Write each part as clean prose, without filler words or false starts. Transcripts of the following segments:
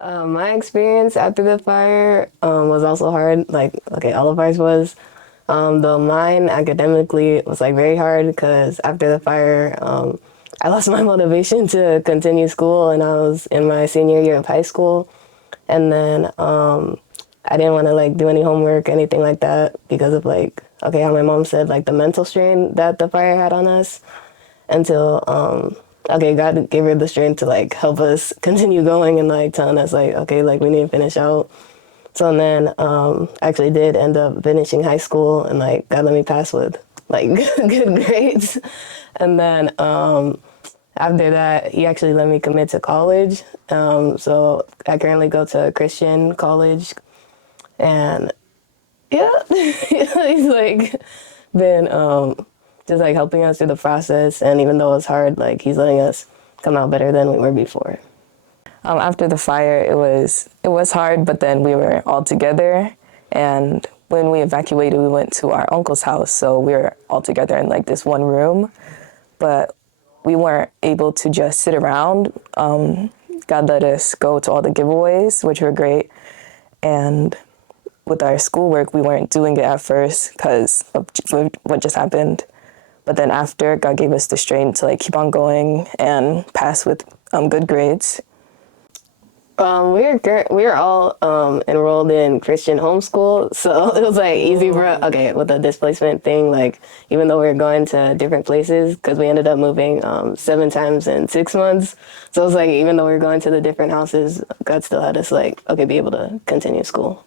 My experience after the fire was also hard. Like, okay, all of ours was. Though mine academically was like very hard because after the fire, I lost my motivation to continue school, and I was in my senior year of high school, and then I didn't want to like do any homework, anything like that, because of like okay, how my mom said like the mental strain that the fire had on us until okay, God gave her the strength to like help us continue going and like telling us like okay, like we need to finish out. So then I actually did end up finishing high school and like God let me pass with like good grades. And then after that, he actually let me commit to college. So I currently go to a Christian college, and yeah, he's like been just like helping us through the process. And even though it's hard, like he's letting us come out better than we were before. After the fire, it was hard, but then we were all together, and when we evacuated, we went to our uncle's house, so we were all together in like this one room, but we weren't able to just sit around. God let us go to all the giveaways, which were great, and with our schoolwork, we weren't doing it at first because of what just happened. But then after, God gave us the strength to like keep on going and pass with good grades. We were all enrolled in Christian homeschool, so it was like easy for us. Okay, with the displacement thing, like even though we were going to different places, because we ended up moving 7 times in 6 months, so it was like even though we were going to the different houses, God still had us like okay be able to continue school.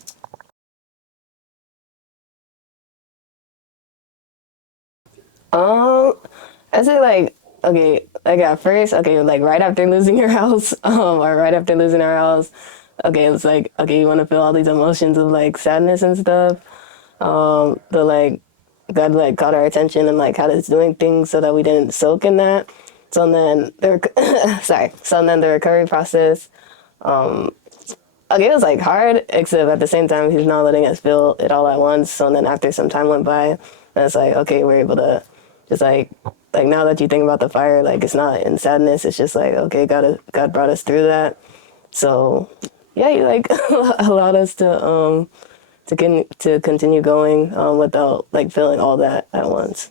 Um, I say like okay, like at first, okay, like right after losing your house, or right after losing our house, okay, it's like okay, you want to feel all these emotions of like sadness and stuff. But like God like caught our attention and like had us doing things so that we didn't soak in that. So then sorry. So then the recovery process, okay, it was like hard, except at the same time he's not letting us feel it all at once. So then after some time went by, and it's like okay, we're able to just like now that you think about the fire, like it's not in sadness. It's just like okay, God brought us through that. So yeah, he like allowed us to continue going without like feeling all that at once.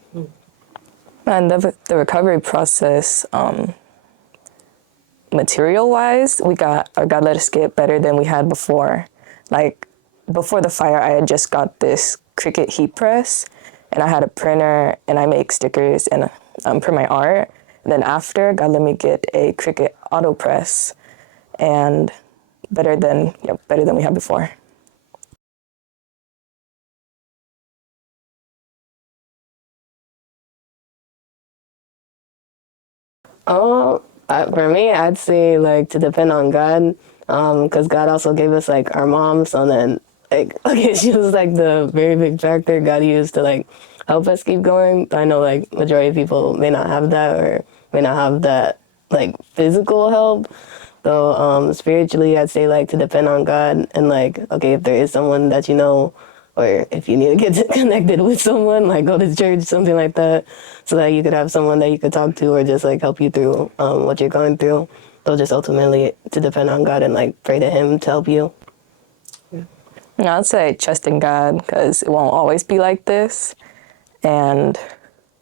And the recovery process, material-wise, God let us get better than we had before. Like, before the fire, I had just got this Cricut heat press, and I had a printer, and I make stickers and print my art. And then after, God let me get a Cricut auto press, and better than we had before. For me, I'd say like to depend on God, because God also gave us like our mom. So then, like, okay, she was like the very big factor God used to like help us keep going. I know like majority of people may not have that or may not have that like physical help. Though spiritually, I'd say like to depend on God and like okay, if there is someone that you know or if you need to get connected with someone, like go to church, something like that, so that you could have someone that you could talk to or just like help you through what you're going through. So just ultimately to depend on God and like pray to Him to help you. And I'd say trust in God because it won't always be like this, and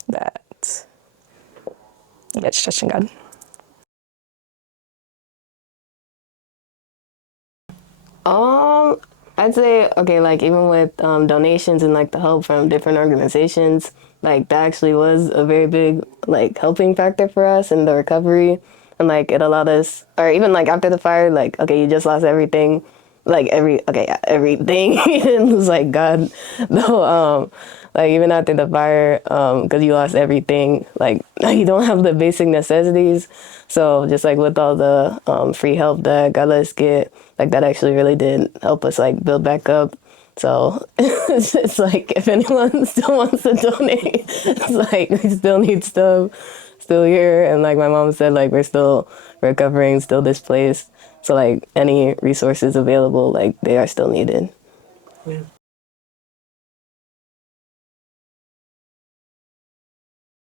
that just trust in God. Um, I'd say okay, like even with donations and like the help from different organizations, like that actually was a very big like helping factor for us in the recovery, and like it allowed us, or even like after the fire, like okay, you just lost everything, like everything. You didn't lose like God, no, like even after the fire, because you lost everything, like you don't have the basic necessities. So just like with all the free help that God let us get, like that actually really did help us like build back up. So it's like if anyone still wants to donate, it's like we still need stuff, still here, and like my mom said, like we're still recovering, still displaced. So like any resources available, like they are still needed.